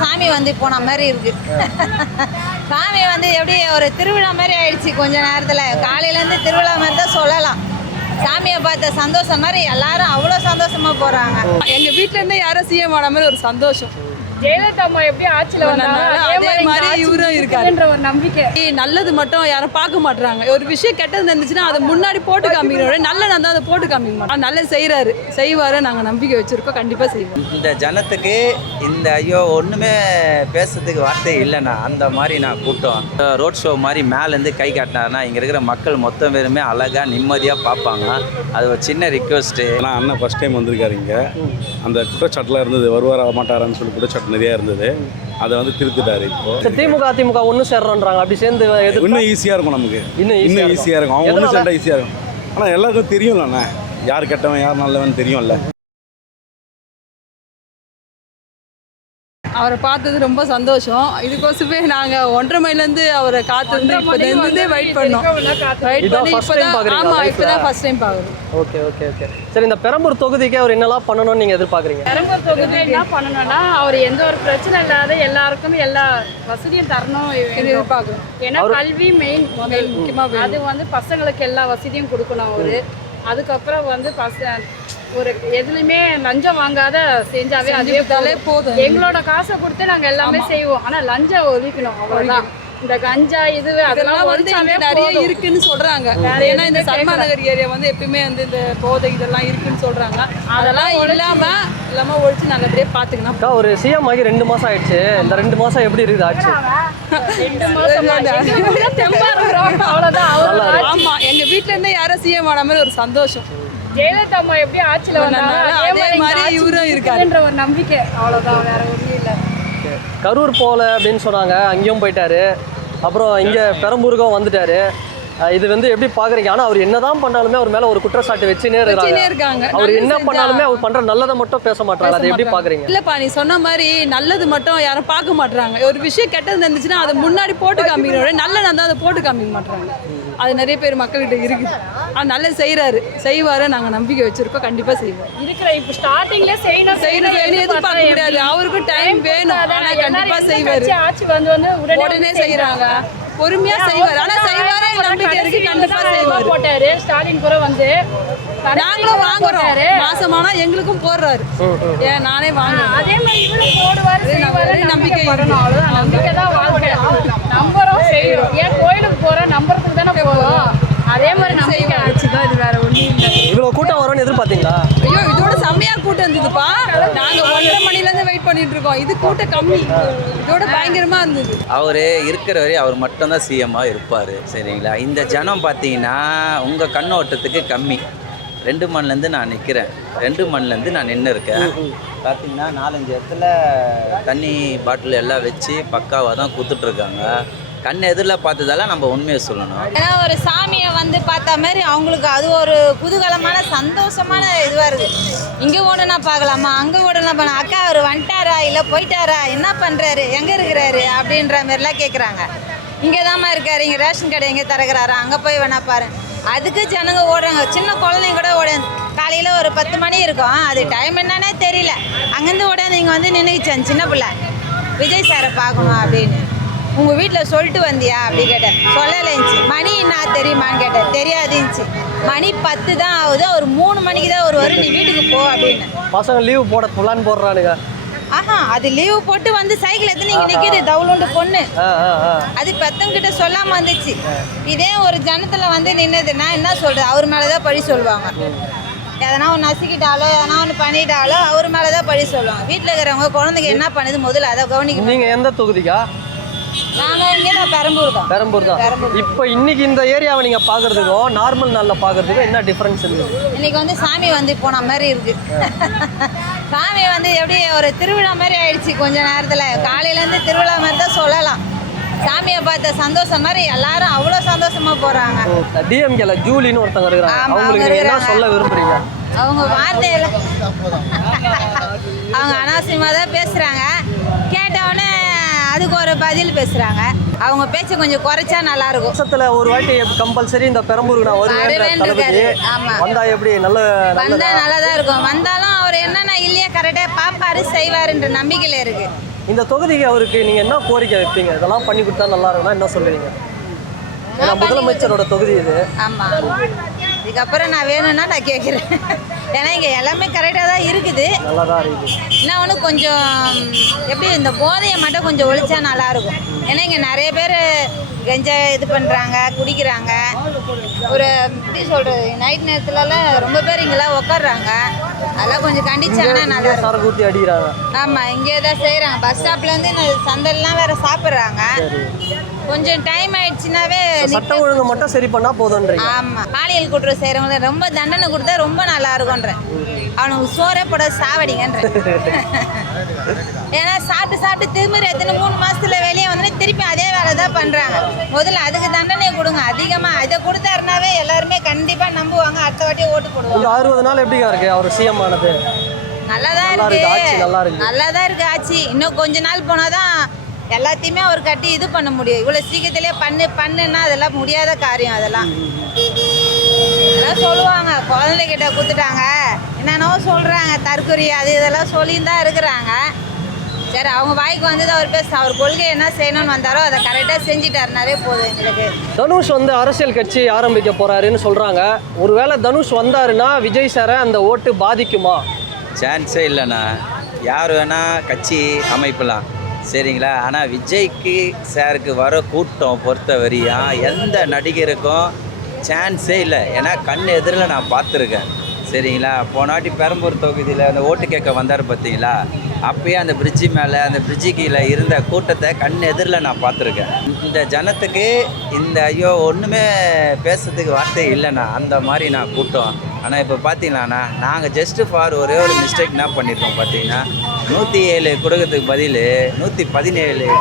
சாமி வந்து போன மாதிரி இருக்கு. சாமி வந்து எப்படி ஒரு திருவிழா மாதிரி ஆயிடுச்சு. கொஞ்ச நேரத்தில் காலையிலேருந்து திருவிழா மாதிரி தான் சொல்லலாம். சாமியை பார்த்த சந்தோஷம் மாதிரி எல்லாரும் அவ்வளோ சந்தோஷமா போறாங்க. எங்க வீட்டுல இருந்தே யாரும் சிஎம் ஆன மாதிரி ஒரு சந்தோஷம். ஜெயலலிதா அம்மா எப்படி ஆட்சியில் வந்தாங்க அதே மாதிரி இவரும் இருக்காருன்ற ஒரு நம்பிக்கை. நல்லது மட்டும் யாரும் பார்க்க மாட்டாங்க. ஒரு விஷயம் கெட்டது இருந்துச்சுன்னா அதை முன்னாடி போட்டு காமிக்கிறோம். நல்லது இருந்தால் அதை போட்டு காமிக்க மாட்டோம். நல்லது செய்வாரு நாங்கள் நம்பிக்கை வச்சிருக்கோம். கண்டிப்பாக செய்வோம். இந்த ஜனத்துக்கு இந்த ஐயோ ஒன்றுமே பேசுறதுக்கு வார்த்தை இல்லைண்ணா. அந்த மாதிரி நான் கூட்டம் ரோட் ஷோ மாதிரி மேலேருந்து கை காட்டினாருன்னா இங்கே இருக்கிற மக்கள் மொத்தம் பேருமே அழகாக நிம்மதியாக பார்ப்பாங்க. அது ஒரு சின்ன ரிக்வெஸ்ட்டு. ஆனால் அண்ணன் ஃபஸ்ட் டைம் வந்திருக்காரு இங்கே. அந்த குற்றச்சாட்டுலாம் இருந்தது, வருவாரா மாட்டாரான்னு சொல்லி குற்றச்சாட்டு நிறையா இருந்தது. அதை வந்து திருத்திட்டாரு. இப்போ திமுக அதிமுக ஒன்று சேர்றோன்றாங்க. அப்படி சேர்ந்து இன்னும் ஈஸியாக இருக்கும் நமக்கு. இன்னும் ஈஸியாக இருக்கும். அவங்க ஒன்று சேர்ந்தா ஈஸியாக இருக்கும். ஆனால் எல்லாருக்கும் தெரியும்லண்ணே, யார் கெட்டவன் யார் நல்லவன் தெரியும்ல. அவரை பார்த்தது ரொம்ப சந்தோஷம். இதுக்கோசமே நாங்கள் 1.5 மைலேருந்து அவரை காத்திருந்து இப்போதே வெயிட் பண்ணோம். இப்போதான் ஃபர்ஸ்ட் டைம் பார்க்குறோம். Okay okay okay. சரி, இந்த பெரம்பூர் தொகுதிக்கு அவர் என்னெல்லாம் பண்ணணும்னு நீங்கள் எதிர்பார்க்குறீங்க? பெரம்பூர் தொகுதி என்ன பண்ணணும்னா அவர் எந்த ஒரு பிரச்சனை இல்லாத எல்லாருக்குமே எல்லா வசதியும் தரணும் எதிர்பார்க்குறோம். ஏன்னா கல்வி மெயின் முக்கியமாக அது வந்து பசங்களுக்கு எல்லா வசதியும் கொடுக்கணும் அவரு. அதுக்கப்புறம் வந்து ஒரு எதுலையுமே லஞ்சம் வாங்காத செஞ்சாவே அதே போதும். எங்களோட காசை கொடுத்து நாங்கள் எல்லாமே செய்வோம். ஆனால் லஞ்சம் ஒழிக்கணும், அவ்வளோதான். இந்த கஞ்சா இது அதெல்லாம் வந்து நிறைய இருக்குன்னு சொல்றாங்க. ஏன்னா இந்த சர்மா நகர் ஏரியா வந்து எப்பயுமே வந்து இந்த போதை இதெல்லாம் இருக்குன்னு சொல்றாங்க. அதெல்லாம் இல்லாம ஒழிச்சு நல்லபடியா பாத்துக்கணும். ஒரு சிஎம் ஆகி 2 மாசம் ஆயிடுச்சு. இந்த 2 மாசம் எப்படி இருக்குது ஆச்சு? 2 மாசம் அவ்வளோதான். ஆமா, எங்க வீட்டுல இருந்தே யாரும் சிஎம் ஆன மாதிரி ஒரு சந்தோஷம். ஜெயலலிதா அம்மா எப்படி ஆட்சியில் வந்தாங்க அதே மாதிரி இவரும் இருக்காருன்ற ஒரு நம்பிக்கை. அவ்வளோதான், வேற ஒன்றும் இல்லை. கரூர் போகல அப்படின்னு சொன்னாங்க, அங்கேயும் போயிட்டாரு. அப்புறம் இங்கே பெரம்பூருக்கும் வந்துட்டாரு. இது வந்து எப்படி பார்க்குறீங்க? ஆனால் அவர் என்னதான் பண்ணாலுமே அவர் மேலே ஒரு குற்றச்சாட்டு வச்சுனே இருக்காங்க. அவர் என்ன பண்ணாலுமே அவர் பண்ணுற நல்லதை மட்டும் பேச மாட்டாங்க. அதை எப்படி பார்க்குறீங்க? இல்லைப்பா, நீ சொன்ன மாதிரி நல்லது மட்டும் யாரும் பார்க்க மாட்டாங்க. ஒரு விஷயம் கெட்டது இருந்துச்சுன்னா அதை முன்னாடி போட்டு காமிக்கிறோம். நல்லது இருந்தால் அதை போட்டு காமிக்க மாட்டாங்க. அது நிறைய பேர் மக்கள்கிட்ட இருக்குது. ஆனால் நல்லது செய்வாரு நாங்கள் நம்பிக்கை வச்சிருக்கோம். கண்டிப்பாக செய்வோம். இருக்கிற இப்போ ஸ்டார்டிங்லேயே செய்யணும் எதிர்பார்க்க முடியாது. அவருக்கும் டைம் வேணும். ஆனால் கண்டிப்பாக செய்வார். ஆட்சி வந்து உடனே செய்கிறாங்க. பொறுமையா செய்வார். ஆனா செய்வாரே நம்பிக்கை இருக்கு. கண்டிப்பா செய்வார். போட்டாரு ஸ்டாலின் கூட வந்து நாங்களும் வாங்குறோம். மாசமானா எங்களுக்கும் போடுறாரு. ஏன் நானே வாங்குறேன். அதே மாதிரி இவரும் போடுவாரு. நம்பிக்கை வரணும், அவ்வளவுதான். நம்பிக்கை தான் வாழ்க்கை. நம்புறோம், செய்யறோம். ஏன் கோயிலுக்கு போறோம், நம்புறதுக்கு தானே போறோம். அதே மாதிரி நம்பிக்கை ஆச்சுதான். இது வேற ஒண்ணும் இல்லை. இவ்வளவு கூட்டம் வரும்னு எதிர்பார்த்தீங்களா? ஐயோ, இதோட செம்மையா கூட்டம் இருந்ததுப்பா. நாங்க 1.5 மணில இருந்து வெயிட் பண்ணிட்டு இருக்கோம். இது கூட்டம் கம்மி. இதோட பயங்கரமா இருந்தது. அவரு இருக்கிற வரை அவர் மட்டும்தான் சிஎம்மா இருப்பாரு. சரிங்களா? இந்த ஜனம் பார்த்தீங்கன்னா உங்க கண்ணோட்டத்துக்கு கம்மி. 2 மணிலேருந்து நான் நிற்கிறேன். 2 மணிலேருந்து நான் நின்று இருக்கேன். பார்த்தீங்கன்னா 4-5 இடத்துல தண்ணி பாட்டில் எல்லாம் வச்சு பக்காவாக தான் கொடுத்துட்ருக்காங்க. கண் எதிரில் பார்த்ததால நம்ம உண்மையை சொல்லணும். ஏன்னா ஒரு சாமியை வந்து பார்த்த மாதிரி அவங்களுக்கு அது ஒரு குதூகலமான சந்தோஷமான இதுவாக இருக்குது. இங்கே ஓடுனா பார்க்கலாமா, அங்கே ஓடுனா பண்ணலாம். அக்கா அவர் வந்துட்டாரா இல்லை போயிட்டாரா, என்ன பண்ணுறாரு, எங்கே இருக்கிறாரு அப்படின்ற மாதிரிலாம் கேட்குறாங்க. இங்கே தாம்மா இருக்காரு, இங்கே ரேஷன் கடை எங்கே திறக்கிறாரா, அங்கே போய் வேணா பாரு. அதுக்கு ஜனங்க ஓடுறாங்க. சின்ன குழந்தைங்க கூட ஓட காலையில் ஒரு 10 மணி இருக்கும். அது டைம் என்னன்னே தெரியல. அங்கேருந்து ஓடாந்து இங்கே வந்து நின்றுச்சேன் சின்ன பிள்ளை. விஜய் சாரை பார்க்கணும் அப்படின்னு. உங்கள் வீட்டில் சொல்லிட்டு வந்தியா அப்படி கேட்டேன். சொல்லலைஞ்சி. மணி என்ன தெரியுமான்னு கேட்டேன். தெரியாதுச்சு. மணி 10 தான் ஆகுது. ஒரு 3 மணிக்கு தான் ஒரு வரும், நீ வீட்டுக்கு போ அப்படின்னு. பசங்க லீவு போடுறானுங்க. ஆஹா, அது லீவு போட்டு வந்து சைக்கிள் எடுத்து நீங்க நிற்கிது தவுளுண்டு பொண்ணு. அது பெத்தவங்கிட்ட சொல்லாம வந்துச்சு. இதே ஒரு ஜனத்துல வந்து நின்னதுன்னா என்ன சொல்றது, அவர் மேலதான் பழி சொல்லுவாங்க. எதனா ஒன்று நசுக்கிட்டாலோ எதனா ஒன்று பண்ணிட்டாலோ அவர் மேலதான் பழி சொல்லுவாங்க. வீட்டில் இருக்கிறவங்க குழந்தைங்க என்ன பண்ணுது முதல்ல அதை கவனிக்கணும். நீங்க எந்த தொகுதிக்கா? நாங்கள் இங்கே தான் பெரம்பூர் தான். இப்போ இன்னைக்கு இந்த ஏரியாவை நீங்கள் பார்க்குறதுக்கும் நார்மல் நாளில் பார்க்குறதுக்கும் என்ன டிஃப்ரென்ஸ் இருக்குது? இன்னைக்கு வந்து சாமி வந்து போன மாதிரி இருக்கு. சாமி வந்து எப்படி ஒரு திருவிழா மாதிரி ஆயிடுச்சு. கொஞ்ச நேரத்தில் காலையிலேருந்து திருவிழா மாதிரி தான் சொல்லலாம். சாமியை பார்த்த சந்தோஷம் மாதிரி எல்லாரும் அவ்வளோ சந்தோஷமா போகிறாங்க. டிஎம்கேல ஜூலின்னு ஒருத்தங்க இருக்கிறாங்க. அவங்களுக்கு என்ன சொல்ல விரும்புறீங்க? அவங்க வார்த்தையில அவங்க அனாவசியமாக தான் பேசுகிறாங்க. கேட்டவுடனே அதுக்கு ஒரு பதில் பேசுறாங்க. அவங்க பேச்ச கொஞ்சம் குறைச்சா நல்லா இருக்கும். வருஷத்துல ஒரு வாட்டி கம்பல்சரி இந்த பெரம்பூருக்கு நான் வருவேன். ஆமா, வந்தா எப்படி வந்தா நல்லா தான் இருக்கும். வந்தாலும் அவர் என்னன்னா இல்லையா கரெக்டாக பாப்பாரு செய்வாருன்ற நம்பிக்கையில் இருக்கு. இந்த தொகுதிக்கு அவருக்கு நீங்கள் என்ன கோரிக்கை வைப்பீங்க? இதெல்லாம் பண்ணி கொடுத்தா நல்லா இருக்கும்னா என்ன சொல்லுவீங்க? ஏன்னா முதலமைச்சரோட தொகுதி இது. ஆமாம், இதுக்கப்புறம் நான் வேணும்னா நான் கேட்குறேன். ஏன்னா இங்கே எல்லாமே கரெக்டாக தான் இருக்குது. நல்லா தான் இருக்குது. இன்னும் ஒன்று கொஞ்சம் எப்படி இந்த போதையை மட்டும் கொஞ்சம் ஒழிச்சா நல்லாயிருக்கும். ஏன்னா இங்கே நிறைய பேர் கஞ்சா இது பண்ணுறாங்க, குடிக்கிறாங்க. ஒரு எப்படி சொல்கிறது, நைட் நேரத்துலலாம் ரொம்ப பேர் இங்கெல்லாம் உட்காடுறாங்க. அதெல்லாம் கொஞ்சம் கண்டிச்சாங்கன்னா நல்லா இருக்கும். சரக்கு ஊற்றி அடிக்கிறாங்க. ஆமாம், இங்கே தான் செய்கிறாங்க. பஸ் ஸ்டாப்லேருந்து சந்தைலாம் வேறு சாப்பிட்றாங்க. கொஞ்சம் டைம் ஆயிடுச்சுனாவே சட்டம் ஒழுங்கு மட்டும் சரி பண்ணா போதுன்றீங்க. ஆமாம், பாலியல் குற்றம் செய்கிறவங்க ரொம்ப தண்டனை கொடுத்தா ரொம்ப நல்லா இருக்கும்ன்ற. அவனுக்கு சோறே போட சாவடிங்கன்ற. ஏன்னா சாப்பிட்டு திமிரு எத்தனை 3 மாசத்துல வெளியே வந்து திருப்பி அதே வேலை தான் பண்றாங்க. முதல்ல அதுக்கு தண்டனை கொடுங்க. அதிகமா இதை கொடுத்தாருனாவே எல்லாருமே கண்டிப்பா நம்புவாங்க, அடுத்த வாட்டியே ஓட்டு போடுவாங்க. இந்த 60 நாள் எப்படிங்க இருக்கு அவர் சிஎம் ஆனது? நல்லாதான் ஆட்சி இருக்கு, நல்லா இருக்கு. நல்லாதான் இருக்கு ஆட்சி. இன்னும் கொஞ்ச நாள் போனாதான் எல்லாத்தையுமே அவர் கட்டி இது பண்ண முடியும். இவ்வளோ சீக்கிரத்திலே பண்ணுன்னா அதெல்லாம் முடியாத காரியம். அதெல்லாம் சொல்லுவாங்க, குழந்தைகிட்ட கொடுத்துட்டாங்க என்னென்னவோ சொல்கிறாங்க, தற்கொலை அது இதெல்லாம் சொல்லின்னு தான் இருக்கிறாங்க. சரி, அவங்க வாய்க்கு வந்தது அவர் பேச, அவர் கொள்கை என்ன செய்யணும்னு வந்தாரோ அதை கரெக்டாக செஞ்சுட்டாருனாலே போதும் எங்களுக்கு. தனுஷ் வந்து அரசியல் கட்சி ஆரம்பிக்க போறாருன்னு சொல்றாங்க. ஒருவேளை தனுஷ் வந்தாருன்னா விஜய் சாரை அந்த ஓட்டு பாதிக்குமா? சான்ஸே இல்லைண்ணா. யார் வேணால் கட்சி அமைப்பலாம், சரிங்களா. ஆனால் விஜய்க்கு சாருக்கு வர கூட்டம் பொறுத்த வரையும் எந்த நடிகருக்கும் சான்ஸே இல்லை. ஏன்னா கண் எதிரில் நான் பார்த்துருக்கேன், சரிங்களா. போனாட்டி பெரம்பூர் தொகுதியில் அந்த ஓட்டு கேட்க வந்தார் பார்த்தீங்களா, அப்பயே அந்த பிரிட்ஜி மேலே அந்த பிரிட்ஜி கீழே இருந்த கூட்டத்தை கண் எதிரில் நான் பார்த்துருக்கேன். இந்த ஜனத்துக்கு இந்த ஐயோ ஒன்றுமே பேசுறதுக்கு வார்த்தை இல்லைண்ணா, அந்த மாதிரி நான் கூட்டம். ஆனால் இப்போ பார்த்தீங்களாண்ணா, நாங்கள் ஜஸ்ட்டு ஃபார் ஒரே ஒரு மிஸ்டேக் என்ன பண்ணியிருக்கோம் பார்த்தீங்கன்னா, 107 கொடுக்கறதுக்கு பதில் 117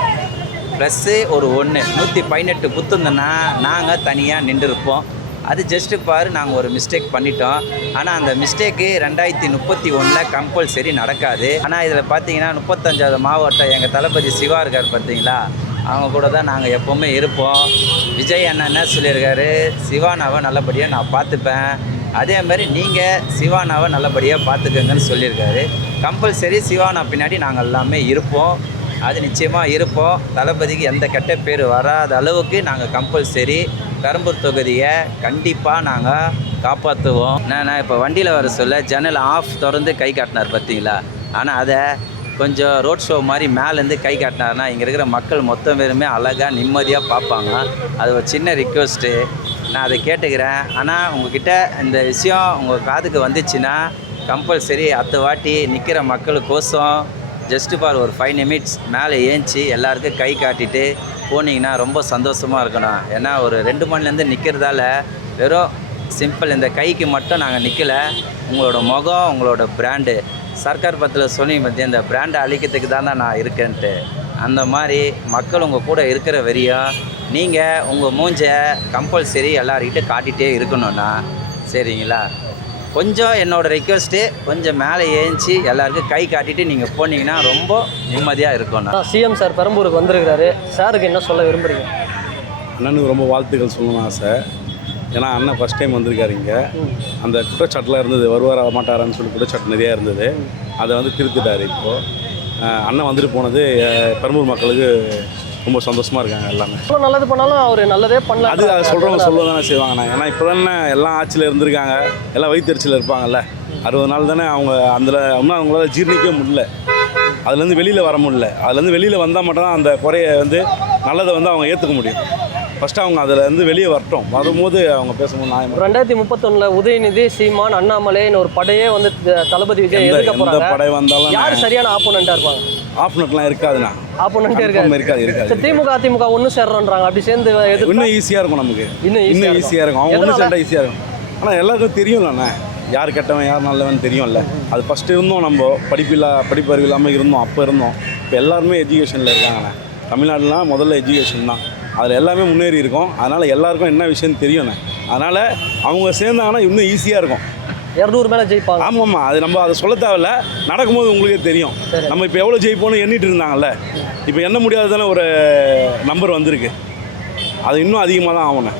ப்ளஸ்ஸு ஒரு 1 118 குத்துந்தோன்னா நாங்கள் தனியாக நின்றுருப்போம். அது ஜஸ்ட்டு பாரு, நாங்கள் ஒரு மிஸ்டேக் பண்ணிட்டோம். ஆனால் அந்த மிஸ்டேக்கு 2031 கம்பல்சரி நடக்காது. ஆனால் இதில் பார்த்தீங்கன்னா 35வது மாவட்டம் எங்கள் தளபதி சிவா இருக்கார் பார்த்தீங்களா, அவங்க கூட தான் நாங்கள் எப்போவுமே இருப்போம். விஜய் அண்ணன் என்ன சொல்லியிருக்காரு, சிவானாவை நல்லபடியாக நான் பார்த்துப்பேன், அதே மாதிரி நீங்கள் சிவானாவை நல்லபடியாக பார்த்துக்கங்கன்னு சொல்லியிருக்காரு. கம்பல்சரி சிவானா பின்னாடி நாங்கள் எல்லாமே இருப்போம், அது நிச்சயமாக இருப்போம். தளபதிக்கு எந்த கெட்ட பேர் வராத அளவுக்கு நாங்கள் கம்பல்சரி பெரம்பூர் தொகுதியை கண்டிப்பாக நாங்கள் காப்பாற்றுவோம். நான் இப்போ வண்டியில் வர சொல்ல ஜன்னல் ஆஃப் திறந்து கை காட்டினார் பார்த்தீங்களா, ஆனால் அதை கொஞ்சம் ரோட் ஷோ மாதிரி மேலேருந்து கை காட்டினார்னா இங்கே இருக்கிற மக்கள் மொத்தம் பேருமே அழகாக நிம்மதியாக பார்ப்பாங்க. அது ஒரு சின்ன ரிக்வெஸ்ட்டு, நான் அதை கேட்டுக்கிறேன். ஆனால் உங்ககிட்ட இந்த விஷயம் உங்கள் காதுக்கு வந்துச்சுன்னா கம்பல்சரி அடுத்த வாட்டி நிற்கிற மக்களுக்கோசம் ஜஸ்ட்டு ஃபார் ஒரு 5 நிமிட்ஸ் மேலே ஏஞ்சி எல்லாருக்கும் கை காட்டிட்டு போனீங்கன்னா ரொம்ப சந்தோஷமாக இருக்கணும். ஏன்னா ஒரு 2 மணிலேருந்து நிற்கிறதால வெறும் சிம்பிள் இந்த கைக்கு மட்டும் நாங்கள் நிற்கலை, உங்களோட முகம், உங்களோட பிராண்டு, சர்க்கார் பத்தில் சொன்னீங்க பற்றி அந்த பிராண்டை அழிக்கிறதுக்கு தான் நான் இருக்கேன்ட்டு. அந்த மாதிரி மக்கள் உங்கள் கூட இருக்கிற வரையும் நீங்கள் உங்கள் மூஞ்சை கம்பல்சரி எல்லார்கிட்ட காட்டிகிட்டே இருக்கணும்னா, சரிங்களா. கொஞ்சம் என்னோடய ரெக்வெஸ்ட்டு, கொஞ்சம் மேலே ஏஞ்சி எல்லாருக்கும் கை காட்டிட்டு நீங்கள் போனீங்கன்னா ரொம்ப நிம்மதியாக இருக்கணும். சிஎம் சார் பெரம்பூருக்கு வந்திருக்கிறாரு, சாருக்கு என்ன சொல்ல விரும்புகிறீங்க? அண்ணனுக்கு ரொம்ப வாழ்த்துக்கள் சொல்லணும் ஆசை. ஏன்னா அண்ணன் ஃபஸ்ட் டைம் வந்திருக்காரு இங்கே. அந்த குற்றச்சாட்டுலாம் இருந்தது, வருவாரா மாட்டாரான்னு சொல்லி குற்றச்சாட்டு நிறையா இருந்தது. அதை வந்து திருத்திட்டார். இப்போது அண்ணன் வந்துட்டு போனது பெரம்பூர் மக்களுக்கு ரொம்ப சந்தோஷமாக இருக்காங்க எல்லாமே. எவ்வளோ நல்லது பண்ணாலும் அவர் நல்லதே பண்ணல, அது அதை சொல்கிறவங்க சொல்ல தானே செய்வாங்கண்ணா. ஏன்னா இப்போ தானே எல்லாம் ஆட்சியில் இருந்திருக்காங்க, எல்லாம் வயிற்றுச்சியில் இருப்பாங்கல்ல. 60 நாள் தானே அவங்க அதில் இன்னும் அவங்களால ஜீர்ணிக்க முடியல, அதுலேருந்து வெளியில் வர முடியல. அதுலேருந்து வெளியில் வந்தால் மட்டும்தான் அந்த குறையை வந்து நல்லதை வந்து அவங்க ஏற்றுக்க முடியும். ஃபஸ்ட்டு அவங்க அதுலேருந்து வெளியே வரட்டும், வரும்போது அவங்க பேசும்போது நியாயம். 2031 உதயநிதி, சீமான், அண்ணாமலைன்னு ஒரு படையே வந்து தளபதி விஜய் எதிர்க்க போகிறாங்க. படை வந்தாலும் யார் சரியான ஆப்போனண்ட்டாக இருப்பாங்க? ஆப்போனண்ட்லாம் இருக்காதுண்ணா, ஆப்போனண்ட்டே இருக்காது. திமுக அதிமுக ஒன்று சேர்றோன்றாங்க, அப்படி சேர்ந்து இன்னும் ஈஸியாக இருக்கும் நமக்கு, இன்னும் ஈஸியாக இருக்கும். அவங்க ஒன்று சேர்ந்தா ஈஸியாக இருக்கும். ஆனால் எல்லாருக்கும் தெரியும்லண்ணே, யார் கெட்டவன் யார் நல்லவன் தெரியும்ல. அது ஃபஸ்ட்டு இருந்தோம், நம்ம படிப்பறிவு இல்லாமல் இருந்தோம், அப்போ இருந்தோம். இப்போ எல்லாருமே எஜுகேஷனில் இருக்காங்கண்ணே. தமிழ்நாடுலாம் முதல்ல எஜுகேஷன் தான், அதில் எல்லாமே முன்னேறி இருக்கும். அதனால் எல்லாருக்கும் என்ன விஷயம் தெரியும்ண்ணே. அதனால் அவங்க சேர்ந்தாங்கன்னா இன்னும் ஈஸியாக இருக்கும். 200 மேலே ஜெயிப்பாங்க. ஆமாம்மா, அது நம்ம அதை சொல்ல தேவையில்ல, நடக்கும்போது உங்களுக்கே தெரியும். நம்ம இப்போ எவ்வளோ ஜெயிப்போன்னு எண்ணிட்டு இருந்தாங்கல்ல, இப்போ எண்ண முடியாது தானே ஒரு நம்பர் வந்திருக்கு. அது இன்னும் அதிகமாக தான் ஆகணும்.